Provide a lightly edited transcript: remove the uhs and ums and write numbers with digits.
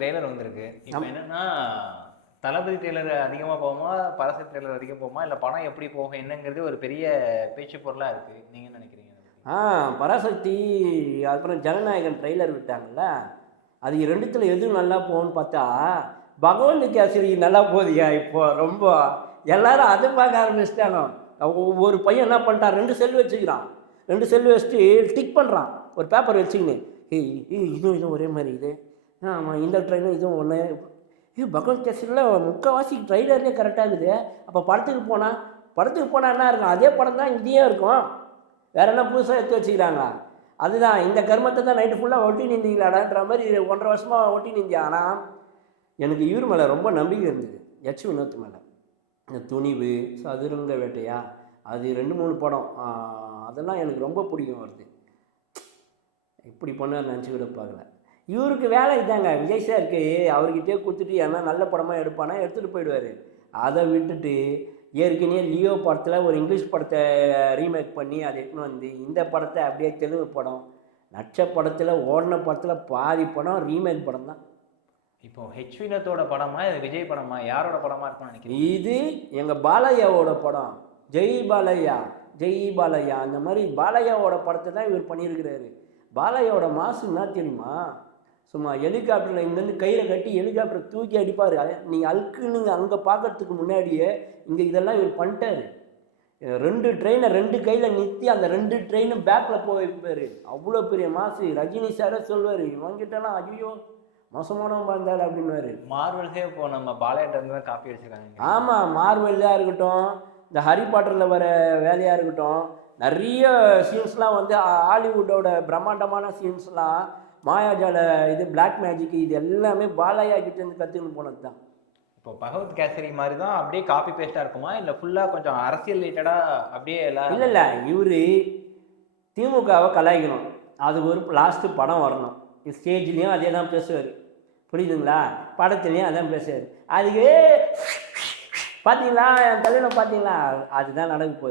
Trailer வந்திருக்கு. இப்போ என்னன்னா தளபதி ட்ரெய்லர் அதிகமாக போகுமா, பரசு ட்ரெய்லர் அதிகம் போகுமா, இல்லை படம் எப்படி போகும் என்னங்கிறது ஒரு பெரிய பேச்சு பொருளாக இருக்கு. நீங்க என்ன நினைக்கிறீங்க? பராசக்தி அப்புறம் ஜனநாயகன் ட்ரெய்லர் விட்டாங்கல்ல, அது ரெண்டுத்துல எது நல்லா போகும்னு பார்த்தா பகவந்த் கேசரி நல்லா போகுதுயா. இப்போ ரொம்ப எல்லாரும் அதை பார்க்க ஆரம்பிச்சிட்டாங்க. ஒரு பையன் என்ன பண்ணிட்டான், 2 செல் வச்சுக்கிறான். 2 செல் வச்சுட்டு டிக் பண்ணுறான் ஒரு பேப்பர் வச்சுக்கின்னு. இதுவும் ஒரே மாதிரி இது, ஆமாம் இந்த ட்ரெயினும் இதுவும் ஒன்று. பகவந்த் கேசரியில் முக்கால்வாசி ட்ரெய்லர்லேயே கரெக்டாக இருக்குது. அப்போ படத்துக்கு போனால் என்ன இருக்கும், அதே படம் தான் இங்கேயும் இருக்கும். வேற என்ன புதுசாக எடுத்து வச்சுக்கிறாங்க? அதுதான் இந்த கர்மத்தை தான் நைட்டு ஃபுல்லாக ஒட்டி நின்றீங்களாடான்ற மாதிரி 1.5 வருஷமாக ஒட்டி நிந்தியா. ஆனால் எனக்கு இவர் மேலே ரொம்ப நம்பிக்கை இருந்தது, எச் வினோத் மேலே. இந்த துணிவு, சதுரங்க வேட்டையா, அது 2-3 படம், அதெல்லாம் எனக்கு ரொம்ப பிடிக்கும். வருது இப்படி பண்ண நினச்சி கூட பார்க்கல. இவருக்கு வேலை இதாங்க, விஜய் சாருக்கு அவர்கிட்டே கொடுத்துட்டு ஏன்னா நல்ல படமாக எடுப்பானா எடுத்துகிட்டு போயிடுவார். அதை விட்டுட்டு ஏற்கனவே லியோ படத்தில் ஒரு இங்கிலீஷ் படத்தை ரீமேக் பண்ணி அதை எடுத்துன்னு வந்து இந்த படத்தை அப்படியே தெலுங்கு படம் நட்ச படத்தில் ஓடின படத்தில் பாதி படம் ரீமேக் படம் தான். இப்போ ஹெச் வினோத்தோட படமா இது விஜய் படமா, யாரோட படமா இருக்கும்னு நினைக்கிறேன்? இது எங்கள் பாலையாவோட படம். ஜெய் பாலையா அந்த மாதிரி பாலையாவோட படத்தை தான் இவர் பண்ணியிருக்கிறாரு. பாலையாவோட மாசு என்ன தெரியுமா, சும்மா ஹெலிகாப்டரில் இங்கேருந்து கயிறை கட்டி ஹெலிகாப்டரை தூக்கி அடிப்பார். நீங்கள் அழுக்குன்னு அங்கே பார்க்கறதுக்கு முன்னாடியே இங்கே இதெல்லாம் இவர் பண்ணிட்டார். 2 ட்ரெயினை 2 கையில் நிறுத்தி அந்த 2 ட்ரெயினும் பேக்கில் போய் வைப்பார். அவ்வளோ பெரிய மாசு. ரஜினி சாரே சொல்வார், இவங்கிட்டலாம் ஐயோ மோசமானவன் பார்த்தாள் அப்படின்வாரு. மார்வல்ஸே இப்போ நம்ம பாலையாட்ட இருந்து தான் காப்பி அடிச்சிருக்காங்க. ஆமாம், மார்வெல்லாக இருக்கட்டும், இந்த ஹரி பாட்டரில் வர வேலையாக இருக்கட்டும், நிறைய சீன்ஸ்லாம் வந்து ஹாலிவுட்டோட பிரம்மாண்டமான சீன்ஸ்லாம் மாயாஜால இது பிளாக் மேஜிக் இது எல்லாமே பாலையா கிட்டேருந்து கற்றுக்கின்னு போனது தான். இப்போ பகவத் கேசரி மாதிரி தான் அப்படியே காப்பி பேஸ்ட்டாக இருக்குமா, இல்லை ஃபுல்லாக கொஞ்சம் அரசியல் ரிலேட்டடாக அப்படியே எல்லாம்? இல்லை இவர் திமுகவை கலாய்க்கணும், அதுக்கு ஒரு லாஸ்ட்டு படம் வரணும். ஸ்டேஜ்லேயும் அதே தான் பேசுவார், புரியுதுங்களா? படத்துலேயும் அதான் பேசுவார். அதுக்கு பார்த்தீங்களா என் தலையில் பார்த்தீங்களா, அதுதான் நடக்க போகுது.